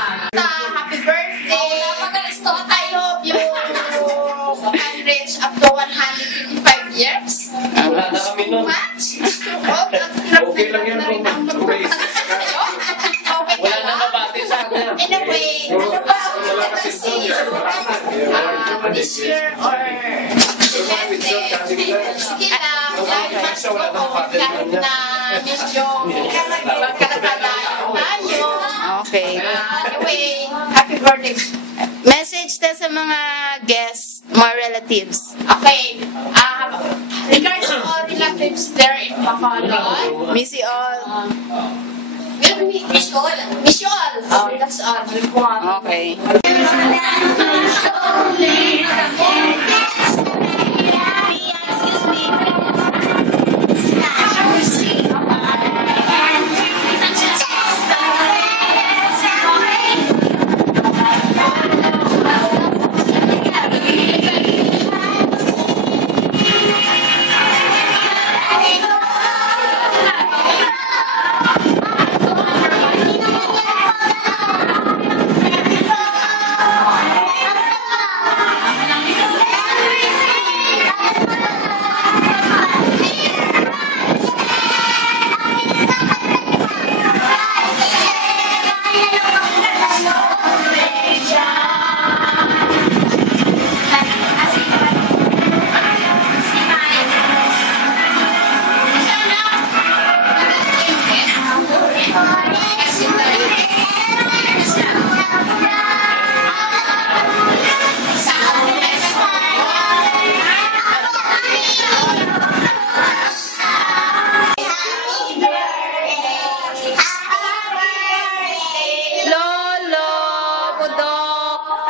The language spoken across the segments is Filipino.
Happy birthday! I hope you can reach up to 155 years. Wala na kami nun. Much? Okay lang yan kung mag-praise. Wala na mabati sa akin. Anyway, ano ba ang message? This year or depende. Sige lang, dahil mas ko kahit na medyo magkalakalayo tayo. Okay. Anyway, happy birthday. Message na sa mga guests, mga relatives. Okay. Regards to all relatives there in Bacolod. Miss you all. Miss you all. Miss you all. Oh, that's all. Okay. Excuse me.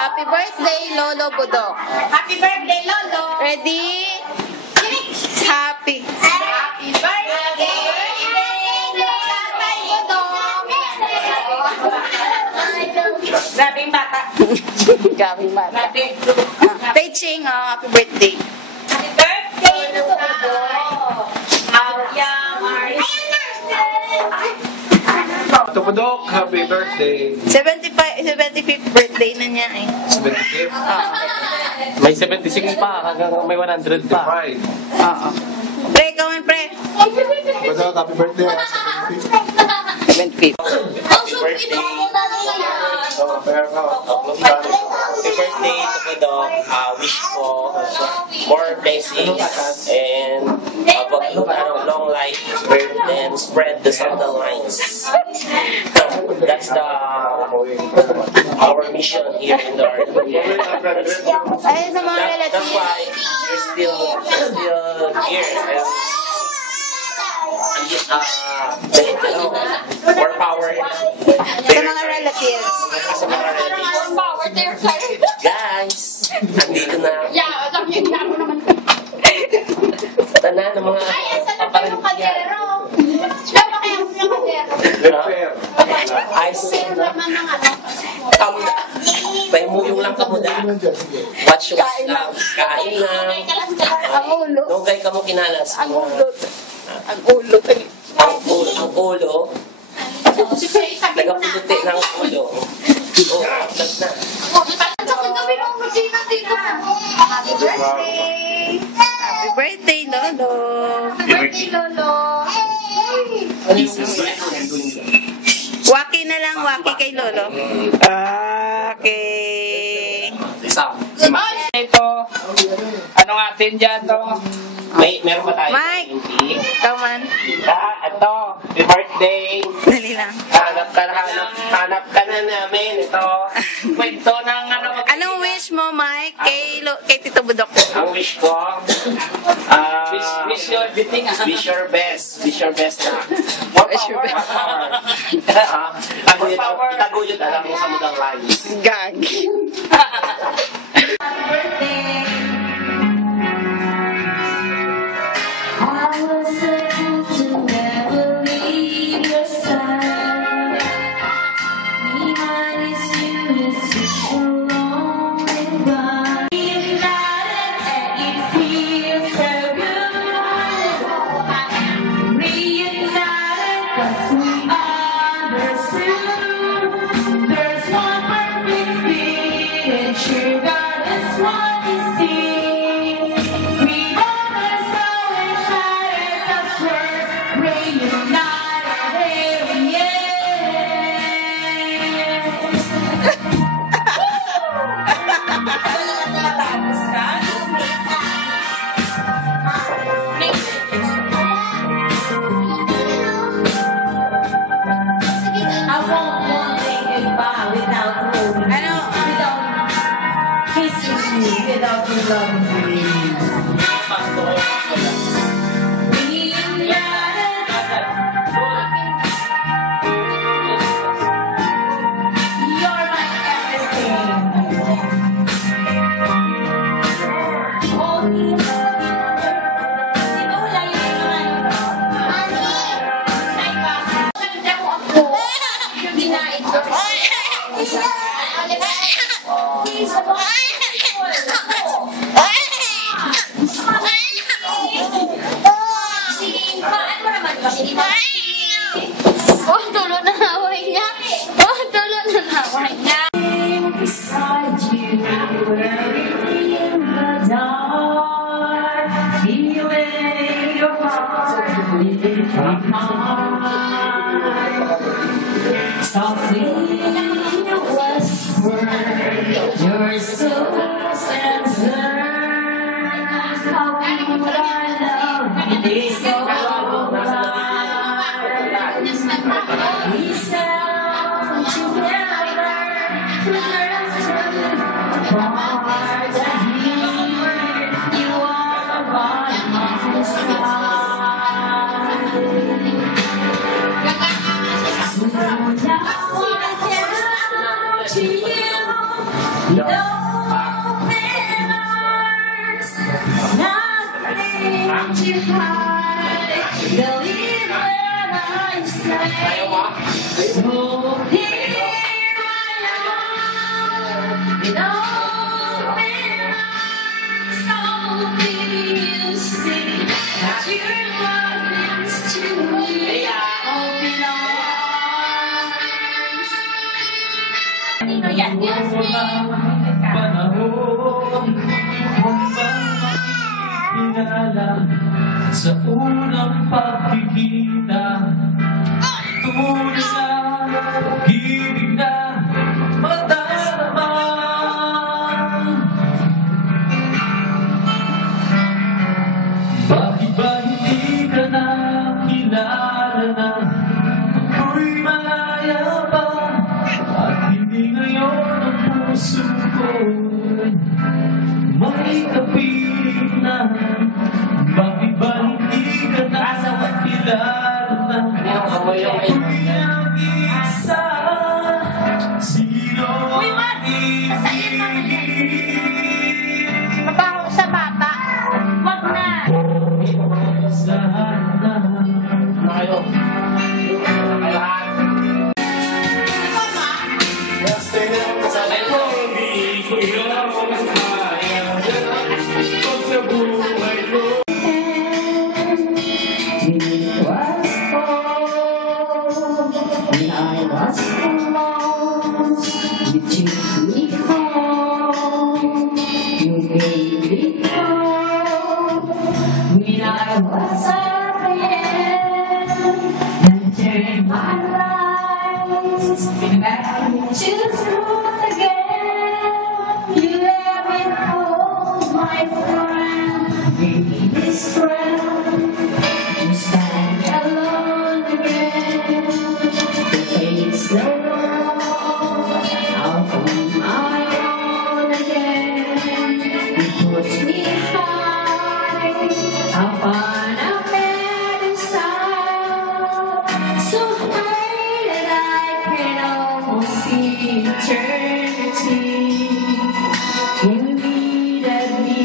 Happy birthday, Lolo Budok. Happy birthday, Lolo. Ready? Happy. Happy birthday, Tatay Budok. Grabing bata. Gawing bata. Grabing. Teaching, happy birthday. Happy birthday, Lolo Budok. Tupudok, happy birthday. 75th birthday na niya eh. 75th? May 76 pa, hanggang may 100 pa. 55. Oo. Pre, come on, pre. Tupudok, happy birthday. 75th. Happy birthday. Happy birthday, Tupudok. Wish ko more blessings and long life and spread the subtle lines. That's our mission here in the art. Ayun sa mga relatives. That's why you're still here. More power. Sa mga relatives. Sa mga relatives. Guys, andito na. Tanan ng mga kadero. Dapat kaya mo yung kadero. I say na kamuda. Pahimuyong lang kamuda. Watch kain lang. Ang ulo. Dugay ka mo kinalas. Ang ulo. Ang ulo. Ang ulo. Nagapuluti ng ulo. Oh, agad na. Happy birthday. Happy birthday, Lolo. Happy birthday, Lolo. Waki na lang, waki kay Lolo. Okay. Isa. Ito, ano atin dyan to? Meron ba tayo? Mike. Come on. Ito. Happy birthday. Dali lang. Hanap ka na namin. Ito. Kwento ng ano. Anong wish mo, Mike, kay Tito Budok? Ang wish ko, Wish you everything. wish your best. Wish your best na. More Wish your power. best. More power. Itaguyod alam mo sa mudang lines. Gag. I was able to never leave your side. Me minus you is such a long goodbye. Reunited and it feels so good. Reunited 'cause we understood. There's one you're not there yet. Tapos ka? I won't want to say goodbye without holding you, Ano? without kissing you, without you loving me. You're my everything. Oh, di ba wala yung mga Ganda mo ako. yung ginaid ko? Paano mo naman ba? Oh, tulo na naway niya. Oh, tulo na naway niya. Beside you, wearing in the dark, feeling your heart beating from mine. Softly you whisper, you're so sincere. How could I love you so blind? We stand together, apart, and here you are by my side. So now I come to you, with open arms, nothing to hide. Believe when I say, so here I am, with open arms, hoping you see that your love means to me. Open arms. Ano yan? Yes, Panahon hanggang makikilala sa unang pagkikita, tunay na pag-ibig na madarama. Bakit ba hindi ka na kilala na ako'y malaya pa at hindi ngayon ang puso ko may kapiling na? Bakit ba hindi ka na kilala na ako'y nag-iisa? Sino ang ibig? Mabango sa bata. Wag na. Sana Kayo. Kayo ha. Sanay ko, hindi ko ikaw kaya pag sa buhay ko. When I was alone, you took me home, you made me home. When I was at the end, and turned my lights back into truth again, you let me hold my friend, gave me this strength to stand alone again. Face the road, I'll find my own again. It puts me high upon a pedestal, so high that I can almost see eternity. You needed me,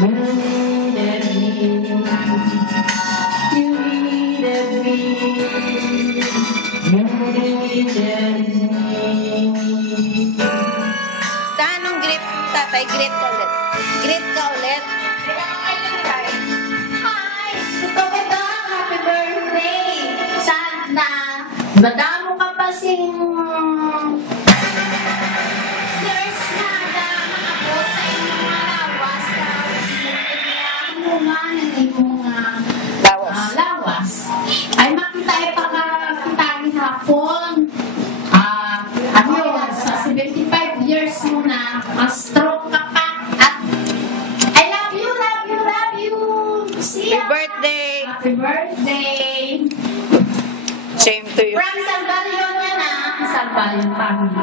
you needed me. You needed me, you needed me. Anong greet, tatay? Greet ka ulit. Greet ka ulit. Hi! Totoo ito, happy birthday! Sana madamo ka pa sing nurse na dama ako sa inyong mga lawas. Tapos, mo nga ng inyong Lawas. lawas. Happy birthday. Same to you. From Salvalion yan ah. Salvalion family.